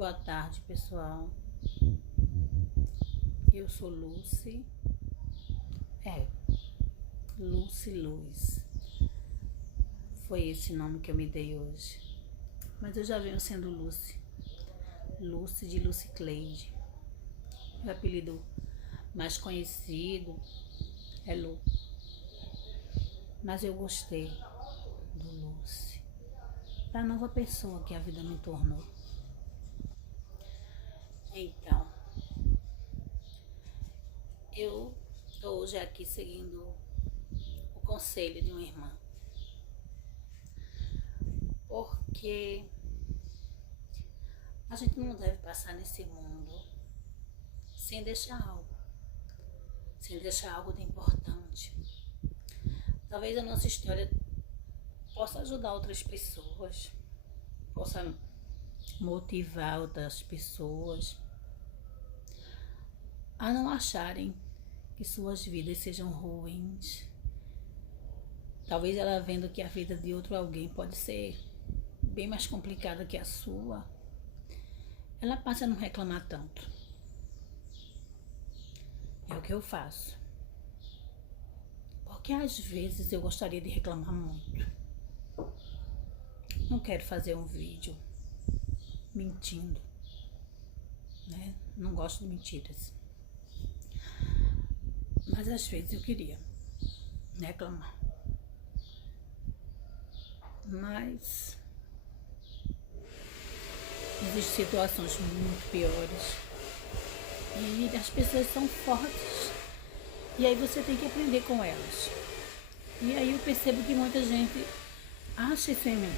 Boa tarde, pessoal. Eu sou Lucy. Lucy Luz. Foi esse nome que eu me dei hoje. Mas eu já venho sendo Lucy. Lucy de Lucy Cleide. Meu apelido mais conhecido é Lu. Mas eu gostei do Lucy. Da nova pessoa que a vida me tornou. Então, eu estou hoje aqui seguindo o conselho de uma irmã. Porque a gente não deve passar nesse mundo sem deixar algo de importante. Talvez a nossa história possa ajudar outras pessoas, possa motivar outras pessoas a não acharem que suas vidas sejam ruins. Talvez ela vendo que a vida de outro alguém pode ser bem mais complicada que a sua, ela passa a não reclamar tanto. É o que eu faço. Porque às vezes eu gostaria de reclamar muito. Não quero fazer um vídeo mentindo, né? Não gosto de mentiras. Mas às vezes eu queria reclamar. Mas existem situações muito piores. E as pessoas são fortes. E aí você tem que aprender com elas. E aí eu percebo que muita gente acha isso em mim.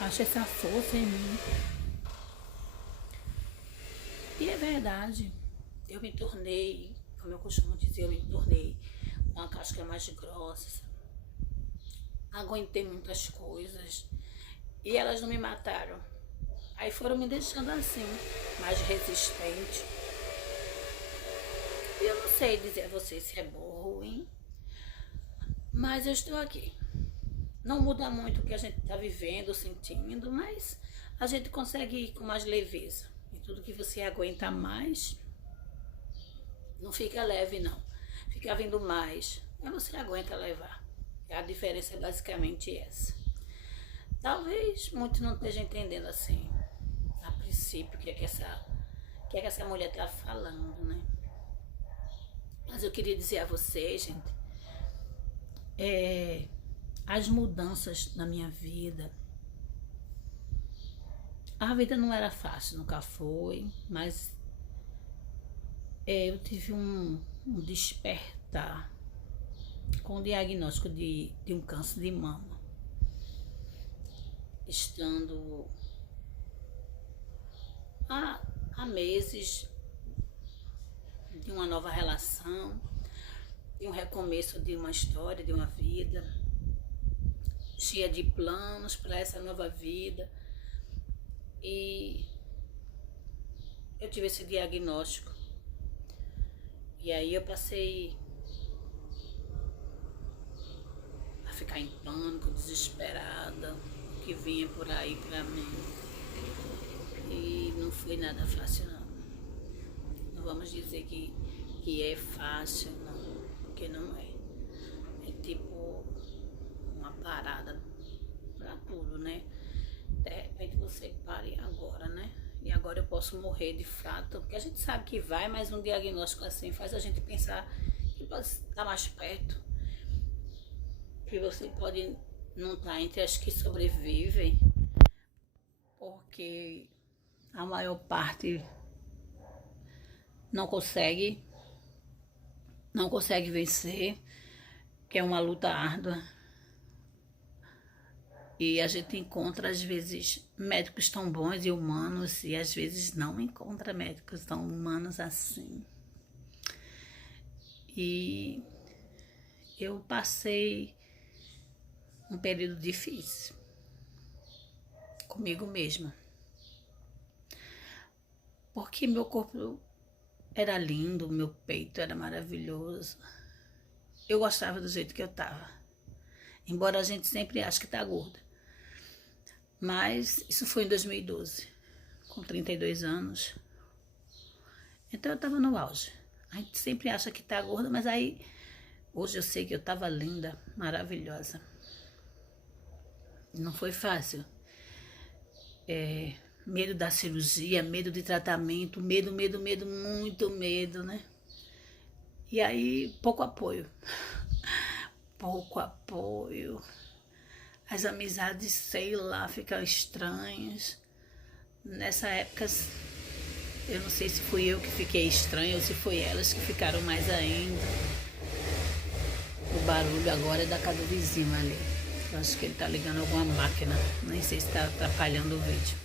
Acha essa força em mim. E é verdade. Eu me tornei, como eu costumo dizer, eu me tornei uma casca mais grossa. Aguentei muitas coisas. E elas não me mataram. Aí foram me deixando assim, mais resistente. E eu não sei dizer a vocês se é bom ou ruim, mas eu estou aqui. Não muda muito o que a gente está vivendo, sentindo, mas a gente consegue ir com mais leveza. E tudo que você aguenta mais, não fica leve não. Fica vindo mais, mas você aguenta levar. A diferença é basicamente essa. Talvez muitos não estejam entendendo assim, a princípio, o que é que essa mulher está falando, né? Mas eu queria dizer a vocês, gente, as mudanças na minha vida. A vida não era fácil, nunca foi, mas eu tive um despertar com o diagnóstico de um câncer de mama. Estando há meses de uma nova relação, de um recomeço de uma história, de uma vida, cheia de planos para essa nova vida. E eu tive esse diagnóstico. E aí eu passei a ficar em pânico, desesperada, o que vinha por aí para mim. E não foi nada fácil não. Não vamos dizer que é fácil, não, porque não é. É tipo uma parada pra tudo, né? De repente você para e agora, né? E agora eu posso morrer de fato, porque a gente sabe que vai, mas um diagnóstico assim faz a gente pensar que pode estar mais perto, que você pode não estar entre as que sobrevivem, porque a maior parte não consegue vencer, que é uma luta árdua. E a gente encontra, às vezes, médicos tão bons e humanos, e às vezes não encontra médicos tão humanos assim. E eu passei um período difícil comigo mesma. Porque meu corpo era lindo, meu peito era maravilhoso. Eu gostava do jeito que eu estava. Embora a gente sempre ache que está gorda. Mas isso foi em 2012, com 32 anos. Então eu tava no auge. A gente sempre acha que tá gorda, mas aí hoje eu sei que eu tava linda, maravilhosa. Não foi fácil. Medo da cirurgia, medo de tratamento, medo, muito medo, né? E aí, pouco apoio. Pouco apoio. As amizades, sei lá, ficam estranhas. Nessa época, eu não sei se fui eu que fiquei estranha ou se foi elas que ficaram mais ainda. O barulho agora é da casa do vizinho ali. Eu acho que ele tá ligando alguma máquina. Nem sei se tá atrapalhando o vídeo.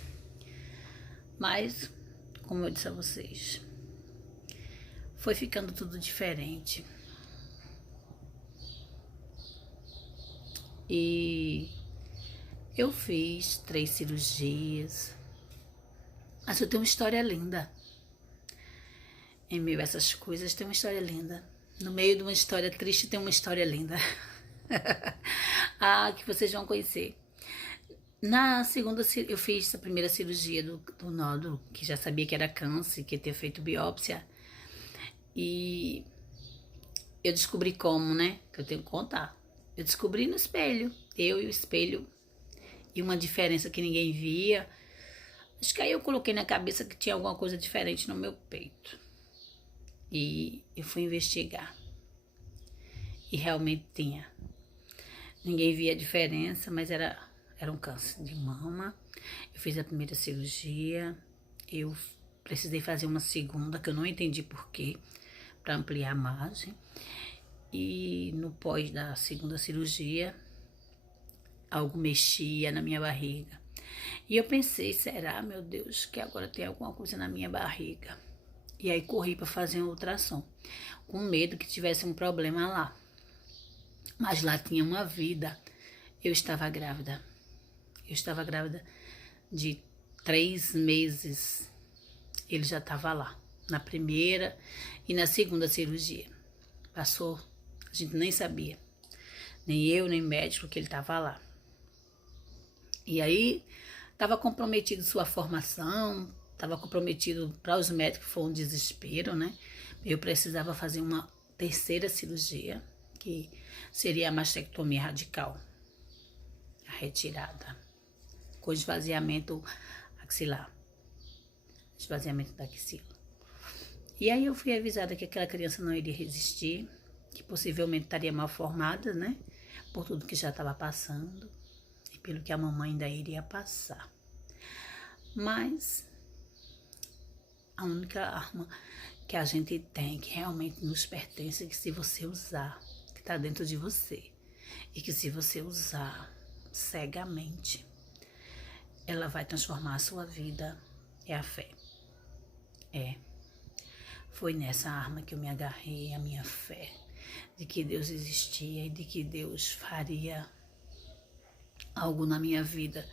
Mas, como eu disse a vocês, foi ficando tudo diferente. E eu fiz 3 cirurgias. Mas eu tenho uma história linda. Em meio a essas coisas tem uma história linda. No meio de uma história triste tem uma história linda. Que vocês vão conhecer. Na segunda, eu fiz a primeira cirurgia do nódulo, que já sabia que era câncer, que ia ter feito biópsia. E eu descobri como, né? Que eu tenho que contar. Eu descobri no espelho. Eu e o espelho. E uma diferença que ninguém via. Acho que aí eu coloquei na cabeça que tinha alguma coisa diferente no meu peito. E eu fui investigar. E realmente tinha. Ninguém via a diferença, mas era um câncer de mama. Eu fiz a primeira cirurgia. Eu precisei fazer uma segunda, que eu não entendi porquê, para ampliar a margem. E no pós da segunda cirurgia, algo mexia na minha barriga. E eu pensei, será, meu Deus, que agora tem alguma coisa na minha barriga? E aí corri para fazer um ultrassom, com medo que tivesse um problema lá. Mas lá tinha uma vida. Eu estava grávida. Eu estava grávida de 3 meses. Ele já estava lá, na primeira e na segunda cirurgia. Passou, a gente nem sabia. Nem eu, nem médico, que ele estava lá. E aí, estava comprometido sua formação, estava comprometido para os médicos, foi um desespero, né? Eu precisava fazer uma terceira cirurgia, que seria a mastectomia radical, a retirada, com esvaziamento axilar, esvaziamento da axila. E aí eu fui avisada que aquela criança não iria resistir, que possivelmente estaria mal formada, né? Por tudo que já estava passando e pelo que a mamãe ainda iria passar. Mas a única arma que a gente tem, que realmente nos pertence, é que se você usar, que está dentro de você, e que se você usar cegamente, ela vai transformar a sua vida, é a fé. Foi nessa arma que eu me agarrei, a minha fé, de que Deus existia e de que Deus faria algo na minha vida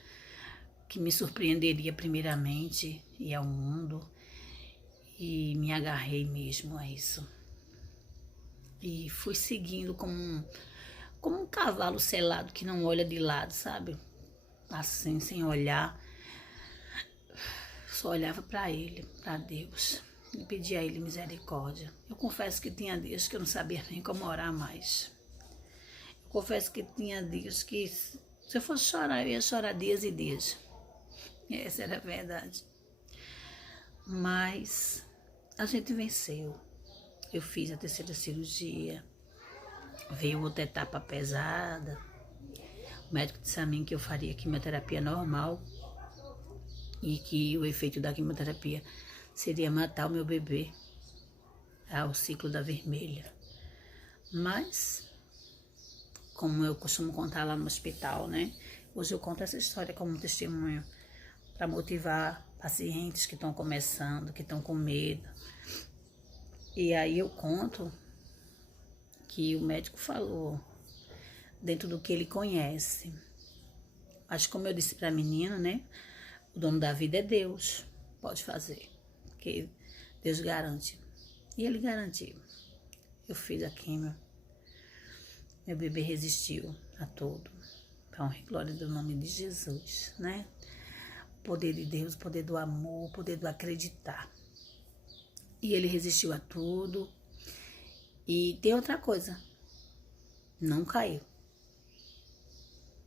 que me surpreenderia primeiramente e ao mundo, e me agarrei mesmo a isso. E fui seguindo como um cavalo selado que não olha de lado, sabe? Assim, sem olhar. Só olhava para ele, para Deus, e pedia a ele misericórdia. Eu confesso que tinha dias que eu não sabia nem como orar mais. Eu confesso que tinha dias que, se eu fosse chorar, eu ia chorar dias e dias. Essa era a verdade. Mas a gente venceu. Eu fiz a terceira cirurgia. Veio outra etapa pesada. O médico disse a mim que eu faria quimioterapia normal e que o efeito da quimioterapia seria matar o meu bebê, o ciclo da vermelha. Mas, como eu costumo contar lá no hospital, né? Hoje eu conto essa história como um testemunho para motivar pacientes que estão começando, que estão com medo. E aí eu conto que o médico falou dentro do que ele conhece. Mas como eu disse para a menina, né? O dono da vida é Deus. Pode fazer, porque Deus garante. E ele garantiu. Eu fiz a quimio. Meu bebê resistiu a tudo. Para honra e glória do nome de Jesus, né? poder de Deus, o poder do amor, o poder do acreditar. E ele resistiu a tudo. E tem outra coisa, não caiu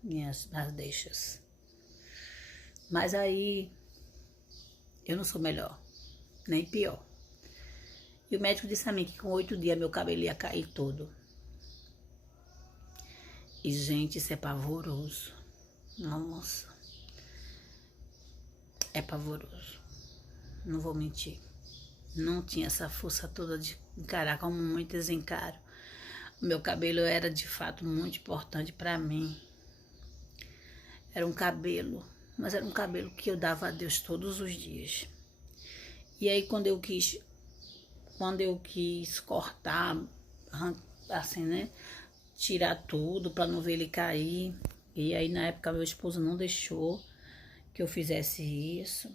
nas deixas. Mas aí eu não sou melhor, nem pior. E o médico disse a mim que com 8 dias meu cabelo ia cair todo. E, gente, isso é pavoroso. Nossa, é pavoroso. Não vou mentir. Não tinha essa força toda de encarar como muitas encaram. O meu cabelo era, de fato, muito importante para mim. Era um cabelo, mas era um cabelo que eu dava a Deus todos os dias. E aí, quando eu quis cortar, assim, né? Tirar tudo para não ver ele cair. E aí, na época, meu esposo não deixou que eu fizesse isso.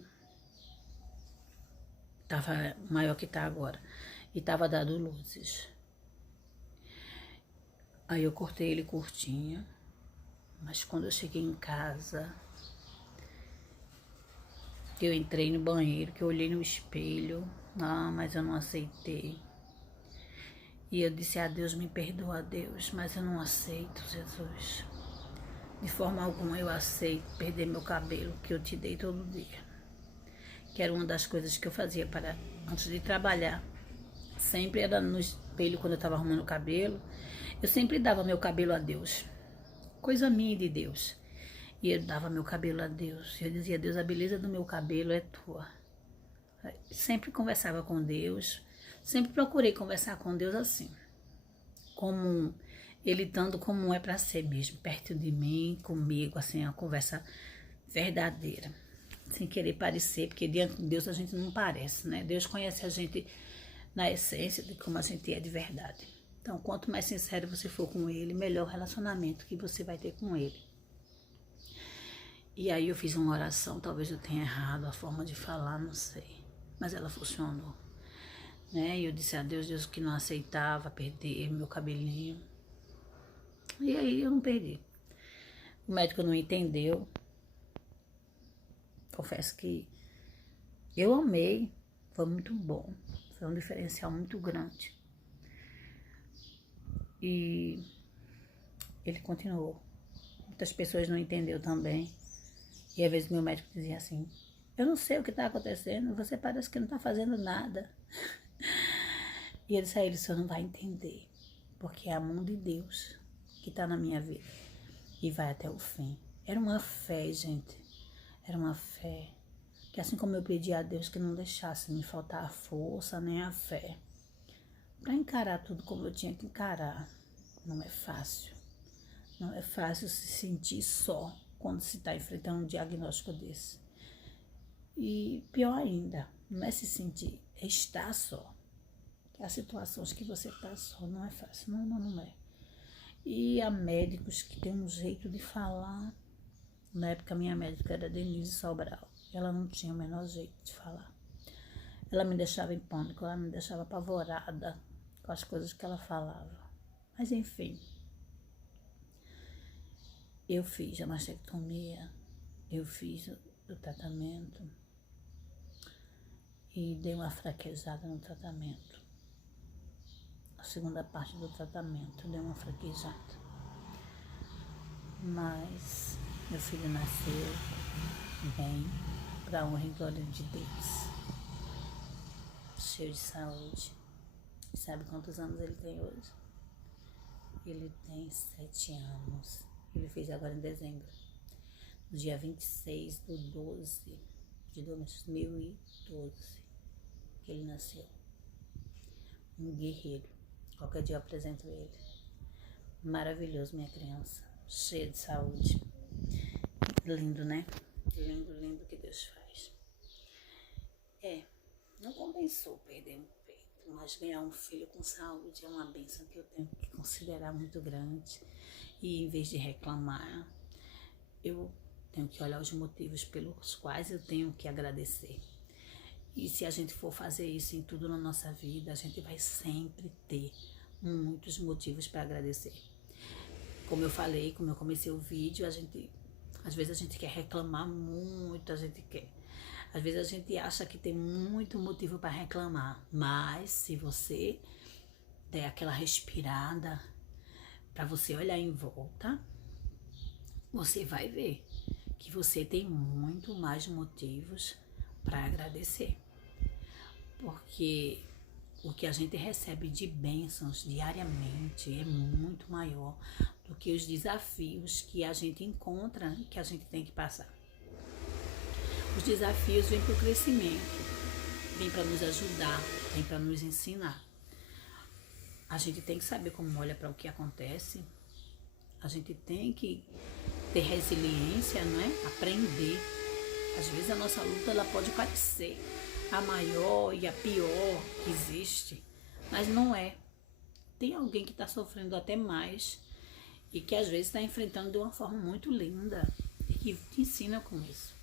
Tava maior que tá agora. E tava dando luzes. Aí eu cortei ele curtinho. Mas quando eu cheguei em casa, eu entrei no banheiro, que eu olhei no espelho. Mas eu não aceitei. E eu disse a Deus, me perdoa, Deus, mas eu não aceito, Jesus. De forma alguma eu aceito perder meu cabelo, que eu te dei todo dia. Que era uma das coisas que eu fazia antes de trabalhar. Sempre era no espelho, quando eu estava arrumando o cabelo. Eu sempre dava meu cabelo a Deus. Coisa minha e de Deus. E eu dava meu cabelo a Deus. Eu dizia, Deus, a beleza do meu cabelo é tua. Sempre conversava com Deus. Sempre procurei conversar com Deus assim. Como Ele estando como é para ser mesmo. Perto de mim, comigo, assim, uma conversa verdadeira. Sem querer parecer, porque diante de Deus a gente não parece, né? Deus conhece a gente na essência de como a gente é de verdade. Então, quanto mais sincero você for com Ele, melhor o relacionamento que você vai ter com Ele. E aí eu fiz uma oração, talvez eu tenha errado a forma de falar, não sei. Mas ela funcionou. Né? E eu disse a Deus, Deus que não aceitava perder meu cabelinho. E aí eu não perdi. O médico não entendeu. Confesso que eu amei, foi muito bom, foi um diferencial muito grande. E ele continuou. Muitas pessoas não entenderam também. E às vezes meu médico dizia assim, eu não sei o que está acontecendo, você parece que não está fazendo nada. E eu disse a ele, o senhor não vai entender, porque é a mão de Deus que está na minha vida e vai até o fim. Era uma fé, gente. Era uma fé, que assim como eu pedi a Deus que não deixasse me faltar a força nem a fé, para encarar tudo como eu tinha que encarar. Não é fácil. Não é fácil se sentir só quando se está enfrentando um diagnóstico desse. E pior ainda, não é se sentir, é estar só. Há situações que você está só, não é fácil. Não é. E há médicos que têm um jeito de falar. Na época, minha médica era Denise Sobral. Ela não tinha o menor jeito de falar. Ela me deixava em pânico, ela me deixava apavorada com as coisas que ela falava. Mas, enfim, eu fiz a mastectomia, eu fiz o tratamento e dei uma fraquejada no tratamento. A segunda parte do tratamento deu uma fraquejada. Mas meu filho nasceu bem, para a honra e glória de Deus, cheio de saúde. E sabe quantos anos ele tem hoje? Ele tem 7 anos. Ele fez agora em dezembro, no dia 26/12 de 2012, que ele nasceu. Um guerreiro. Qualquer dia eu apresento ele. Maravilhoso, minha criança. Cheio de saúde. Lindo, né? Lindo que Deus faz. Não compensou perder um peito, mas ganhar um filho com saúde é uma bênção que eu tenho que considerar muito grande. E em vez de reclamar, eu tenho que olhar os motivos pelos quais eu tenho que agradecer. E se a gente for fazer isso em tudo na nossa vida, a gente vai sempre ter muitos motivos para agradecer. Como eu falei, como eu comecei o vídeo, a gente Às vezes a gente quer reclamar muito, às vezes a gente acha que tem muito motivo para reclamar, mas se você der aquela respirada para você olhar em volta, você vai ver que você tem muito mais motivos para agradecer. Porque o que a gente recebe de bênçãos diariamente é muito maior do que os desafios que a gente encontra e que a gente tem que passar. Os desafios vêm para o crescimento, vêm para nos ajudar, vêm para nos ensinar. A gente tem que saber como olha para o que acontece, a gente tem que ter resiliência, não é? Aprender. Às vezes a nossa luta ela pode parecer a maior e a pior que existe, mas não é. Tem alguém que está sofrendo até mais e que às vezes está enfrentando de uma forma muito linda e que te ensina com isso.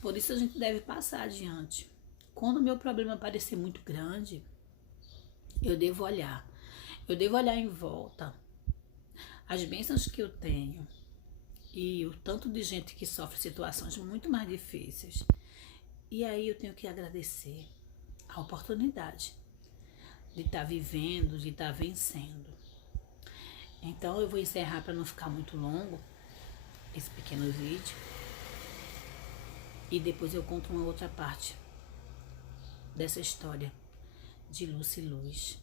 Por isso a gente deve passar adiante. Quando o meu problema parecer muito grande, eu devo olhar. Eu devo olhar em volta as bênçãos que eu tenho e o tanto de gente que sofre situações muito mais difíceis. E aí eu tenho que agradecer a oportunidade de estar vivendo, de estar vencendo. Então eu vou encerrar para não ficar muito longo esse pequeno vídeo. E depois eu conto uma outra parte dessa história de Lúcia e Luz.